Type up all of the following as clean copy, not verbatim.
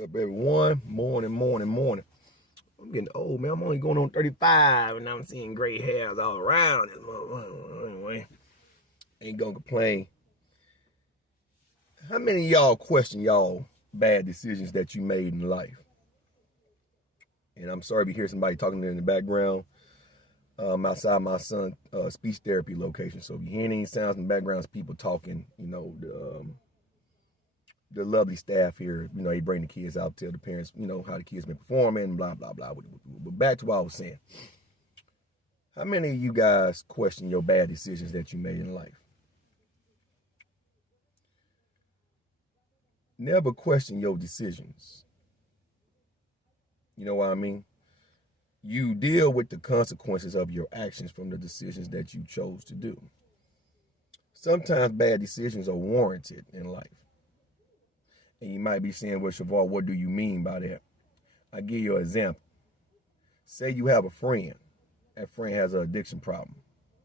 Up everyone, morning. I'm getting old, man. I'm only going on 35, and I'm seeing gray hairs all around this motherfucker. Anyway, ain't gonna complain. How many of y'all question y'all bad decisions that you made in life? And I'm sorry if you hear somebody talking in the background. Outside my son's speech therapy location. So if you hear any sounds in the background, it's people talking. The lovely staff here, they bring the kids out, tell the parents, how the kids been performing, blah, blah, blah. But back to what I was saying. How many of you guys question your bad decisions that you made in life? Never question your decisions. You know what I mean? You deal with the consequences of your actions from the decisions that you chose to do. Sometimes bad decisions are warranted in life. And you might be saying, well, Shavar, what do you mean by that? I'll give you an example. Say you have a friend. That friend has an addiction problem,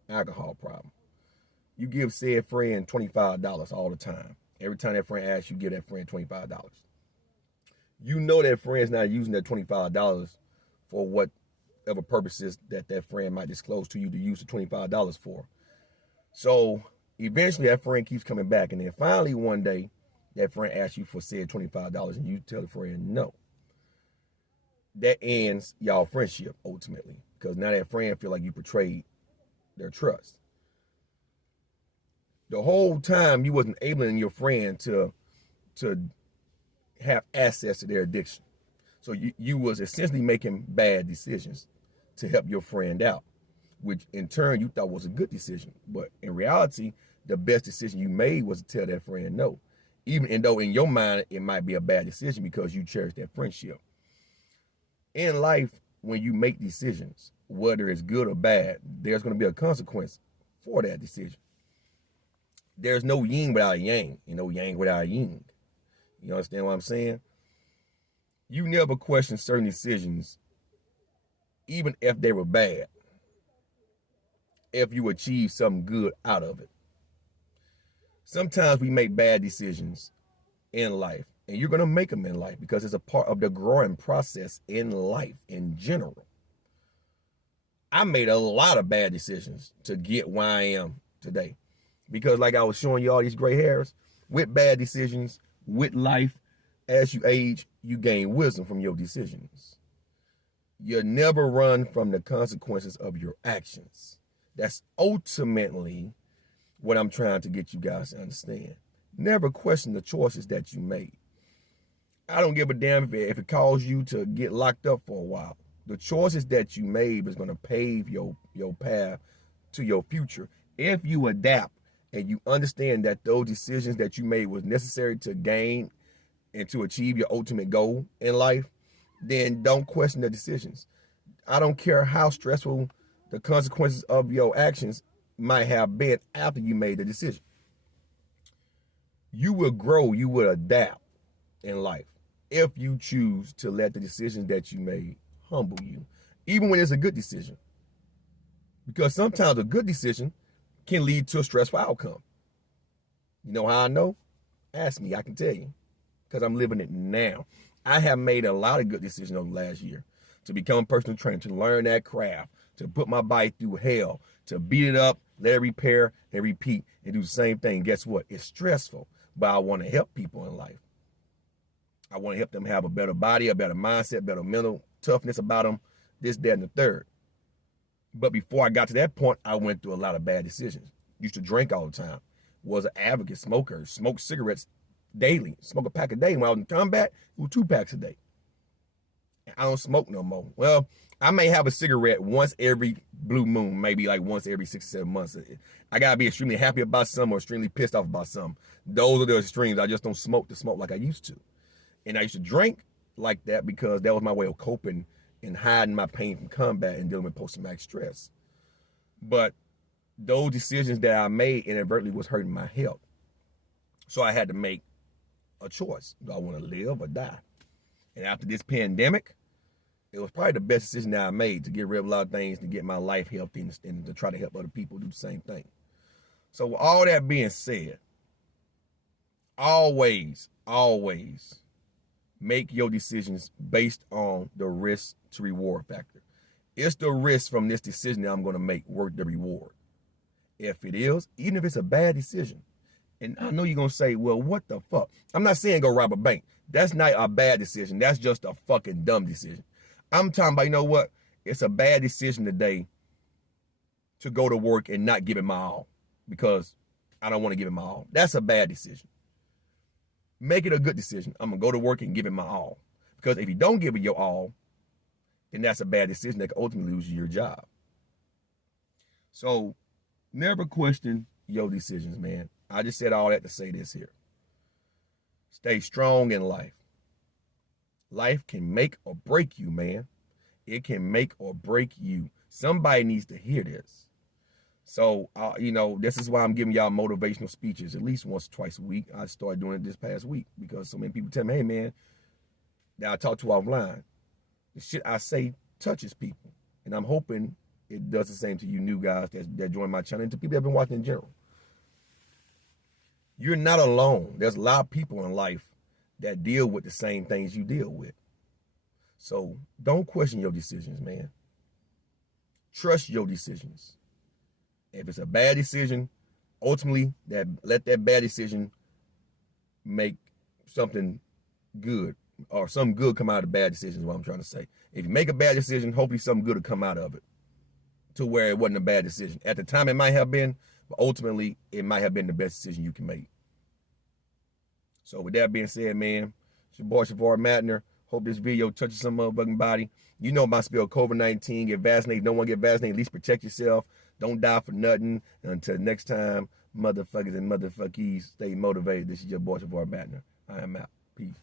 alcohol problem. You give said friend $25 all the time. Every time that friend asks you, give that friend $25. You know that friend's not using that $25 for whatever purposes that friend might disclose to you to use the $25 for. So eventually that friend keeps coming back. And then finally one day, that friend asks you for said $25 and you tell the friend no. That ends y'all friendship ultimately, because now that friend feel like you betrayed their trust. The whole time you wasn't enabling your friend to have access to their addiction. So you was essentially making bad decisions to help your friend out, which in turn you thought was a good decision. But in reality, the best decision you made was to tell that friend no. Even though in your mind it might be a bad decision because you cherish that friendship. In life, when you make decisions, whether it's good or bad, there's going to be a consequence for that decision. There's no yin without yang, yang without yin. You understand what I'm saying? You never question certain decisions, even if they were bad, if you achieve something good out of it. Sometimes we make bad decisions in life, and you're going to make them in life because it's a part of the growing process in life in general. I made a lot of bad decisions to get where I am today because, like I was showing you all these gray hairs, with bad decisions, with life, as you age, you gain wisdom from your decisions. You never run from the consequences of your actions. That's ultimately what I'm trying to get you guys to understand. Never question the choices that you made. I don't give a damn if it caused you to get locked up for a while. The choices that you made is going to pave your path to your future. If you adapt and you understand that those decisions that you made was necessary to gain and to achieve your ultimate goal in life, then don't question the decisions. I don't care how stressful the consequences of your actions might have been after you made the decision. You will grow, you will adapt in life if you choose to let the decisions that you made humble you, even when it's a good decision. Because sometimes a good decision can lead to a stressful outcome. You know how I know? Ask me, I can tell you, because I'm living it now. I have made a lot of good decisions over the last year to become a personal trainer, to learn that craft, to put my body through hell, to beat it up, let it repair and repeat and do the same thing. Guess what? It's stressful, but I want to help people in life. I want to help them have a better body, a better mindset, better mental toughness about them, this, that, and the third. But before I got to that point, I went through a lot of bad decisions. Used to drink all the time. Was an advocate smoker. Smoked cigarettes daily. Smoke a pack a day. When I was in combat, it was 2 packs a day. I don't smoke no more. Well, I may have a cigarette once every blue moon, maybe like once every 6 or 7 months. I gotta be extremely happy about something or extremely pissed off about something. Those are the extremes. I just don't smoke to smoke like I used to. And I used to drink like that because that was my way of coping and hiding my pain from combat and dealing with post-traumatic stress. But those decisions that I made inadvertently was hurting my health. So I had to make a choice. Do I want to live or die? And after this pandemic, it was probably the best decision that I made to get rid of a lot of things, to get my life healthy and to try to help other people do the same thing. So with all that being said, always make your decisions based on the risk to reward factor. Is the risk from this decision that I'm going to make worth the reward? If it is, even if it's a bad decision, and I know you're going to say, well, what the fuck? I'm not saying go rob a bank. That's not a bad decision. That's just a fucking dumb decision. I'm talking about, you know what? It's a bad decision today to go to work and not give it my all because I don't want to give it my all. That's a bad decision. Make it a good decision. I'm going to go to work and give it my all. Because if you don't give it your all, then that's a bad decision that could ultimately lose you your job. So never question your decisions, man. I just said all that to say this here. Stay strong in life. Life can make or break you, man. It can make or break you. Somebody needs to hear this. So, this is why I'm giving y'all motivational speeches at least once or twice a week. I started doing it this past week because so many people tell me, hey, man, that I talk to offline. The shit I say touches people. And I'm hoping it does the same to you new guys that join my channel and to people that have been watching in general. You're not alone. There's a lot of people in life that deal with the same things you deal with. So don't question your decisions, man. Trust your decisions. If it's a bad decision, ultimately, let that bad decision make something good or some good come out of the bad decision is what I'm trying to say. If you make a bad decision, hopefully something good will come out of it to where it wasn't a bad decision. At the time, it might have been, but ultimately, it might have been the best decision you can make. So with that being said, man, it's your boy, Shavar Mattner. Hope this video touches some motherfucking body. You know my spill, COVID-19. Get vaccinated. Don't want to get vaccinated. At least protect yourself. Don't die for nothing. And until next time, motherfuckers and motherfuckies, stay motivated. This is your boy, Shavar Mattner. I am out. Peace.